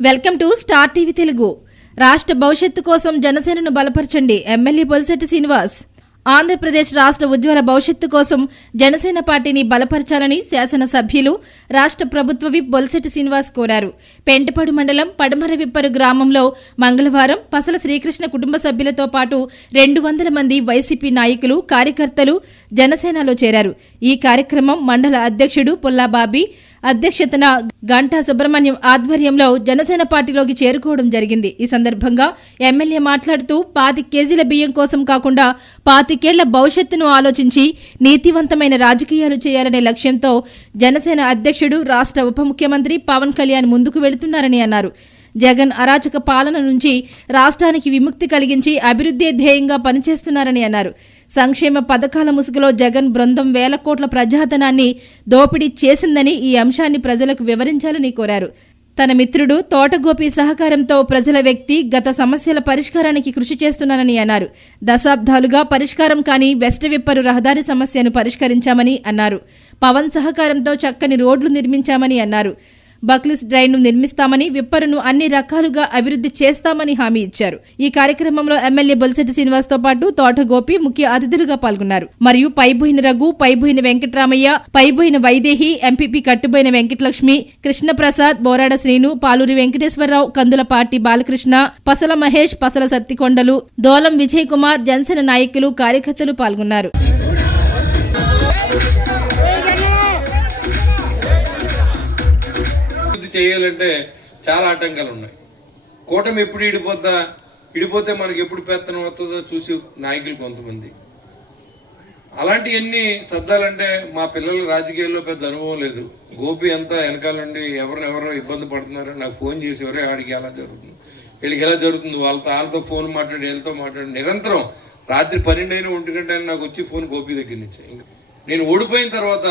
Welcome to star TV Telugu. రాష్ట్ర భవిష్యత్తు కోసం జనసేనను బలపరచండి. ఎమ్మెల్యే బొలిశెట్టి శ్రీనివాస్. ఆంధ్రప్రదేశ్ రాష్ట్ర ఉజ్వల భవిష్యత్తు కోసం జనసేన పార్టీని బలపరచాలని శాసనసభ్యులు రాష్ట్ర ప్రభుత్వ విప్ బొలిశెట్టి శ్రీనివాస్ కోరారు. పెంటపాడు మండలం పడమర విప్పరు గ్రామంలో మంగళవారం పసల శ్రీకృష్ణ కుటుంబ సభ్యులతో పాటు 200 మంది వైసీపీ నాయకులు, కార్యకర్తలు జనసేనలో చేరారు. ఈ కార్యక్రమం మండల అధ్యక్షుడు పుల్లాబాబీ అధ్యక్షతన గంటా సుబ్రహ్మణ్యం ఆధ్వర్యంలో జనసేన పార్టీలోకి చేరుకోవడం జరిగింది. ఈ సందర్భంగా ఎమ్మెల్యే మాట్లాడుతూ 25 కేజీల బియ్యం కోసం కాకుండా 25 ఏళ్ల భవిష్యత్తును ఆలోచించి నీతివంతమైన రాజకీయాలు చేయాలనే లక్ష్యంతో జనసేన అధ్యక్షుడు రాష్ట్ర ఉప ముఖ్యమంత్రి పవన్ కళ్యాణ్ ముందుకు వెళుతున్నారని అన్నారు. జగన్ అరాచక పాలన నుంచి రాష్ట్రానికి విముక్తి కలిగించి అభివృద్ధి ధ్యేయంగా పనిచేస్తున్నారని అన్నారు. సంక్షేమ పథకాల ముసుగులో జగన్ బృందం 1000 కోట్ల ప్రజాధనాన్ని దోపిడీ చేసిందని ఈ అంశాన్ని ప్రజలకు వివరించాలని కోరారు. తన మిత్రుడు తోటగోపి సహకారంతో ప్రజల వ్యక్తి గత సమస్యల పరిష్కారానికి కృషి చేస్తున్నానని అన్నారు. దశాబ్దాలుగా పరిష్కారం కాని వెస్ట్ విప్పరు రహదారి సమస్యను పరిష్కరించామని అన్నారు. పవన్ సహకారంతో చక్కని రోడ్లు నిర్మించామని అన్నారు. బక్లిస్ డ్రైన్ను నిర్మిస్తామని, విప్పరును అన్ని రకాలుగా అభివృద్ధి చేస్తామని హామీ ఇచ్చారు. ఈ కార్యక్రమంలో ఎమ్మెల్యే బొలిశెట్టి శ్రీనివాస్ తో పాటు తోటగోపి ముఖ్య అతిథులుగా పాల్గొన్నారు. మరియు పైబోయిన రఘు, పైబోయిన వెంకటరామయ్య, పైబోయిన వైదేహి, ఎంపీపీ కట్టుబోయిన వెంకటలక్ష్మి, కృష్ణప్రసాద్, బోరాడ శ్రీను, పాలూరి వెంకటేశ్వరరావు, కందులపాటి బాలకృష్ణ, పసల మహేష్, పసల సత్తికొండలు, దోలం విజయ్ కుమార్, జనసేన నాయకులు, కార్యకర్తలు పాల్గొన్నారు. చేయాలంటే చాలా ఆటంకాలు ఉన్నాయి. కూటమి ఎప్పుడు ఇడిపోతే మనకి ఎప్పుడు పెత్తనం వస్తుందో చూసి నాయకులు కొంతమంది అలాంటివన్నీ సర్దాలంటే మా పిల్లలు రాజకీయాల్లో పెద్ద అనుభవం లేదు. గోపి అంతా వెనకాలండి ఎవరినెవరో ఇబ్బంది పడుతున్నారు నాకు ఫోన్ చేసి ఎవరే ఆడికి ఎలా జరుగుతుంది, వీళ్ళకి ఎలా జరుగుతుంది, వాళ్ళతో ఫోన్ మాట్లాడి వీళ్ళతో మాట్లాడి నిరంతరం రాత్రి 12 1 గంట నాకు వచ్చి ఫోన్ గోపి దగ్గర నుంచి. నేను ఓడిపోయిన తర్వాత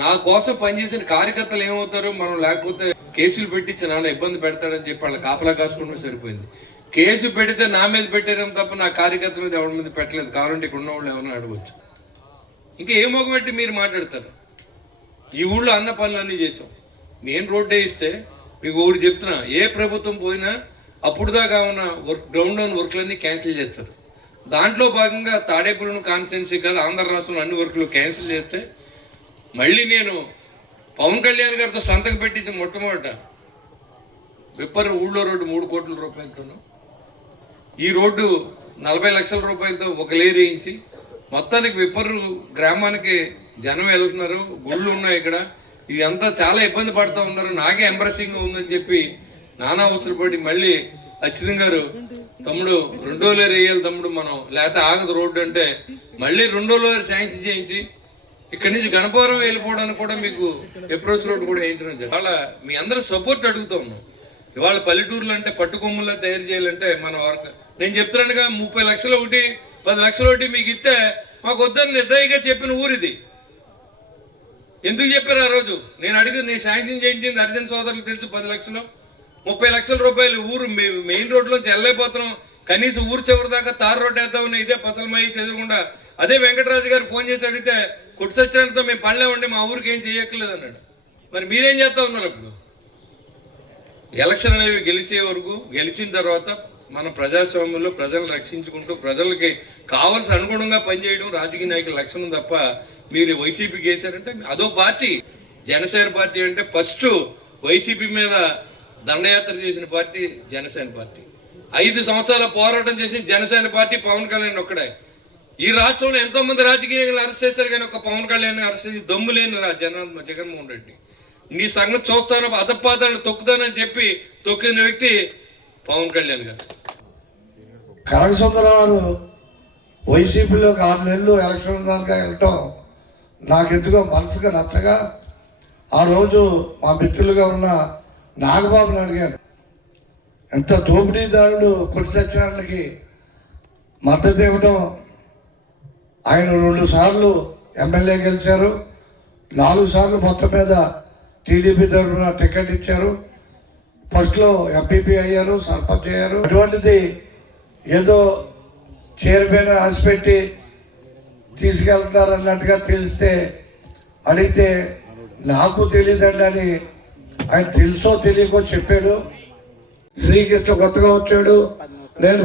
నా కోసం పనిచేసిన కార్యకర్తలు ఏమవుతారు, మనం లేకపోతే కేసులు పెట్టించి నాన్న ఇబ్బంది పెడతాడని చెప్పి వాళ్ళ కాపలా కాసుకుంటే సరిపోయింది. కేసు పెడితే నా మీద పెట్టారేమో తప్ప నా కార్యకర్తల మీద ఎవరి మీద పెట్టలేదు. కావాలంటే ఇక్కడ ఉన్న వాళ్ళు ఎవరైనా అడగవచ్చు. ఇంకా ఏ మొగ పెట్టి మీరు మాట్లాడతారు? ఈ ఊళ్ళో అన్న పనులన్నీ చేసాం. మెయిన్ రోడ్డే ఇస్తే మీకు ఒకటి చెప్తున్నా, ఏ ప్రభుత్వం పోయినా అప్పుడు దాకా ఉన్న గ్రౌండ్ ఆన్ వర్క్లన్నీ క్యాన్సిల్ చేస్తారు. దాంట్లో భాగంగా తాడేపల్లి కాన్స్టిట్యున్సీ కాదు ఆంధ్ర రాష్ట్రంలో అన్ని వర్క్లు క్యాన్సిల్ చేస్తే మళ్ళీ నేను పవన్ కళ్యాణ్ గారితో సంతకం పెట్టించి మొట్టమొదట విప్పరు ఊళ్ళో రోడ్డు 3 కోట్ల రూపాయలతోనూ, ఈ రోడ్డు 40 లక్షల రూపాయలతో ఒక లేరు వేయించి మొత్తానికి విప్పరు గ్రామానికి జనం వెళ్తున్నారు, గుళ్ళు ఉన్నాయి ఇక్కడ, ఇదంతా చాలా ఇబ్బంది పడుతూ ఉన్నారు, నాకే ఎంబ్రెసింగ్ ఉందని చెప్పి నానా అవసరపడి మళ్ళీ అచ్యుతం గారు తమ్ముడు 2వ లేరు వేయాలి తమ్ముడు మనం లేకపోతే ఆగదు రోడ్డు అంటే మళ్ళీ 2వ లేరు శాంక్షన్ చేయించి ఇక్కడి నుంచి గణపవరం వెళ్ళిపోవడానికి కూడా మీకు అప్రోచ్ రోడ్ కూడా వేయించడం జరిగింది. వాళ్ళ మీ అందరూ సపోర్ట్ అడుగుతా ఉన్నాం. ఇవాళ పల్లెటూర్లు అంటే పట్టుకొమ్ముల్లో తయారు చేయాలంటే మన వర్క్ నేను చెప్తున్నానుగా 30 లక్షలు ఒకటి 10 లక్షలు ఒకటి మీకు ఇస్తే మాకు వద్దని నిర్దయగా చెప్పిన ఊరిది. ఎందుకు చెప్పారు ఆ రోజు? నేను అడిగి నేను శాంక్షన్ చేయించింది హరిజన్ సోదరులకు తెలుసు. 10 లక్షలు 30 లక్షల రూపాయలు ఊరు మెయిన్ రోడ్లోంచి వెళ్ళైపోతున్నాం. కనీసం ఊరు చివరి దాకా తారు రోడ్డు వేద్దామని ఇదే పసల మహేష్ ఎదురుకుండా అదే వెంకటరాజు గారు ఫోన్ చేసి అడిగితే కొట్టు సత్యనారాయణతో మేము పనిలేమండి మా ఊరికి ఏం చేయక్కర్లేదు అన్నాడు. మరి మీరేం చేస్తా ఉన్నారు? అప్పుడు ఎలక్షన్ అనేవి గెలిచే వరకు, గెలిచిన తర్వాత మన ప్రజాస్వామ్యంలో ప్రజలను రక్షించుకుంటూ ప్రజలకి కావాల్సిన అనుగుణంగా పనిచేయడం రాజకీయ నాయకుల లక్షణం తప్ప మీరు వైసీపీకి వేశారంటే అదో పార్టీ. జనసేన పార్టీ అంటే ఫస్ట్ వైసీపీ మీద దండయాత్ర చేసిన పార్టీ జనసేన పార్టీ. 5 సంవత్సరాల పోరాటం చేసిన జనసేన పార్టీ పవన్ కళ్యాణ్ ఒక్కడే. ఈ రాష్ట్రంలో ఎంతో మంది రాజకీయాలు అరెస్ట్ చేశారు కానీ ఒక పవన్ కళ్యాణ్ అరెస్ట్ చేసి దమ్ము లేని జగన్మోహన్ రెడ్డి. నీ సంగతి చూస్తాను అదపాదాన్ని తొక్కుతానని చెప్పి తొక్కిన వ్యక్తి పవన్ కళ్యాణ్ గారు. కనకసుందరరావు వైసీపీలోకి 6 నెలలు ఎలక్షన్ దాకా వెళ్ళటం నాకెందుకో మనసుగా నచ్చగా ఆ రోజు మా మిత్రులుగా ఉన్న నాగబాబుని అడిగాను. ఎంత దోపిడీదారుడు కొట్టి సత్యనారాయణకి మద్దతు ఇవ్వడం. ఆయన 2 సార్లు ఎమ్మెల్యే గెలిచారు, 4 సార్లు మొత్తం మీద టీడీపీ తరఫున టికెట్ ఇచ్చారు. ఫస్ట్లో ఎంపీపీ అయ్యారు, సర్పంచ్ అయ్యారు. అటువంటిది ఏదో చైర్మన్ ఆశపెట్టి తీసుకెళ్తారన్నట్టుగా తెలిస్తే అడిగితే నాకు తెలియదండి అని ఆయన తెలుసో తెలియకో చెప్పాడు. శ్రీకృష్ణ కొత్తగా వచ్చాడు, నేను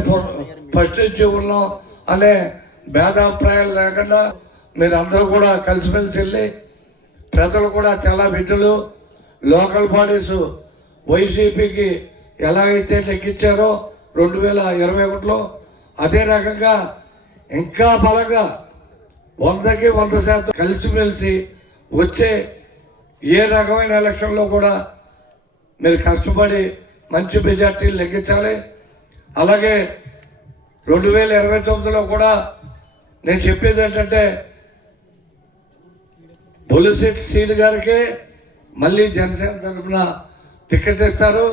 ఫస్ట్ నుంచి ఉన్నాం అనే భేదాభిప్రాయాలు లేకుండా మీరు అందరూ కూడా కలిసిమెలిసి వెళ్ళి ప్రజలు కూడా చాలా విధులు లోకల్ బాడీస్ వైసీపీకి ఎలాగైతే లెక్కించారో 2021లో అదే రకంగా ఇంకా బలంగా 100కి 100% కలిసిమెలిసి వచ్చే ఏ రకమైన ఎలక్షన్లో కూడా మీరు కష్టపడి మంచి మెజార్టీ లెక్కించాలి. అలాగే 2029లో కూడా నేను చెప్పేది ఏంటంటే బొలిశెట్టి శ్రీను గారికి మళ్ళీ జనసేన తరఫున టికెట్ ఇస్తారు.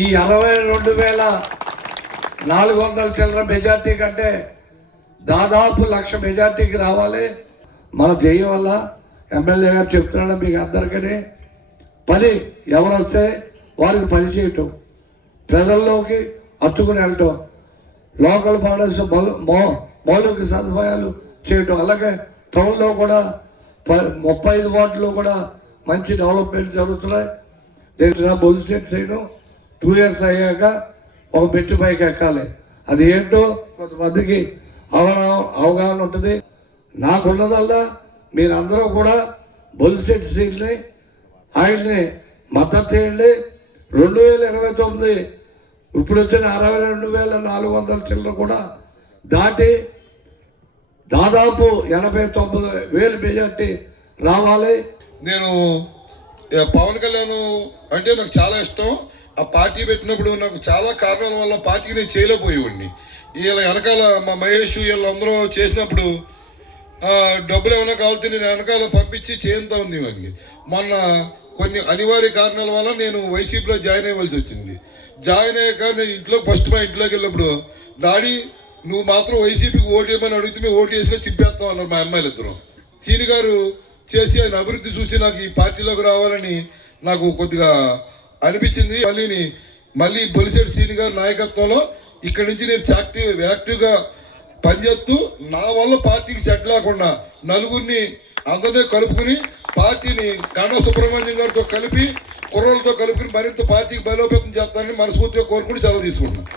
ఈ 62,400 చిల్లర మెజార్టీ కంటే దాదాపు 1,00,000 మెజార్టీకి రావాలి. మన జయం వల్ల ఎమ్మెల్యే గారు చెప్తున్నాడు మీకు అందరికీ పని ఎవరు వస్తే వారికి పని చేయటం, ప్రజల్లోకి హత్తుకుని వెళ్ళటం, లోకల్ బాడీస్ మౌలిక సదుపాయాలు చేయటం. అలాగే టౌన్లో కూడా 35 వార్డులో కూడా మంచి డెవలప్మెంట్ జరుగుతున్నాయి. నేను బొలిశెట్టి శ్రీను 2 years అయ్యాక ఒక మెట్టు పైకి ఎక్కాలి. అది ఏంటో కొంతమందికి అవగాహన ఉంటుంది. నాకున్నదల్లా మీరందరూ కూడా బొలిశెట్టి శ్రీని ఆయన్ని మద్దతు చేయండి. 2029 ఇప్పుడు వచ్చిన 62,400 చిల్లర కూడా దాటి దాదాపు 89,000 మెజార్టీ రావాలి. నేను పవన్ కళ్యాణ్ అంటే నాకు చాలా ఇష్టం. ఆ పార్టీ పెట్టినప్పుడు నాకు చాలా కారణాల వల్ల పార్టీకి నేను చేయలేకపోయేవాడిని. వీళ్ళ వెనకాల మా మహేష్ వీళ్ళందరూ చేసినప్పుడు డబ్బులు ఏమైనా కావాలితే నేను వెనకాల పంపించి చేయంతా ఉంది వానికి. మొన్న కొన్ని అనివార్య కారణాల వల్ల నేను వైసీపీలో జాయిన్ అయ్యవలసి వచ్చింది. జాయిన్ అయ్యాక నేను ఫస్ట్ మా ఇంట్లోకి వెళ్ళినప్పుడు డాడీ నువ్వు మాత్రం వైసీపీకి ఓటు వేయమని అడిగితే మేము ఓటు వేసినా చింపేస్తాం అన్నారు మా అమ్మాయిలు ఇద్దరు. సీని గారు చేసి ఆయన అభివృద్ధి చూసి నాకు ఈ పార్టీలోకి రావాలని నాకు కొద్దిగా అనిపించింది. మళ్ళీ బొలిశెట్టి సీని గారి నాయకత్వంలో ఇక్కడి నుంచి నేను యాక్టివ్గా పనిచేస్తూ నా వల్ల పార్టీకి చెడ్డ లేకుండా నలుగురిని అందరినీ కలుపుకుని పార్టీని గండా సుబ్రహ్మణ్యం గారితో కలిపి కుర్రోళ్ళతో కలుపుకుని మరింత పార్టీకి బలోపేతం చేస్తానని మనస్ఫూర్తిగా కోరుకుని సెలవు తీసుకుంటున్నాను.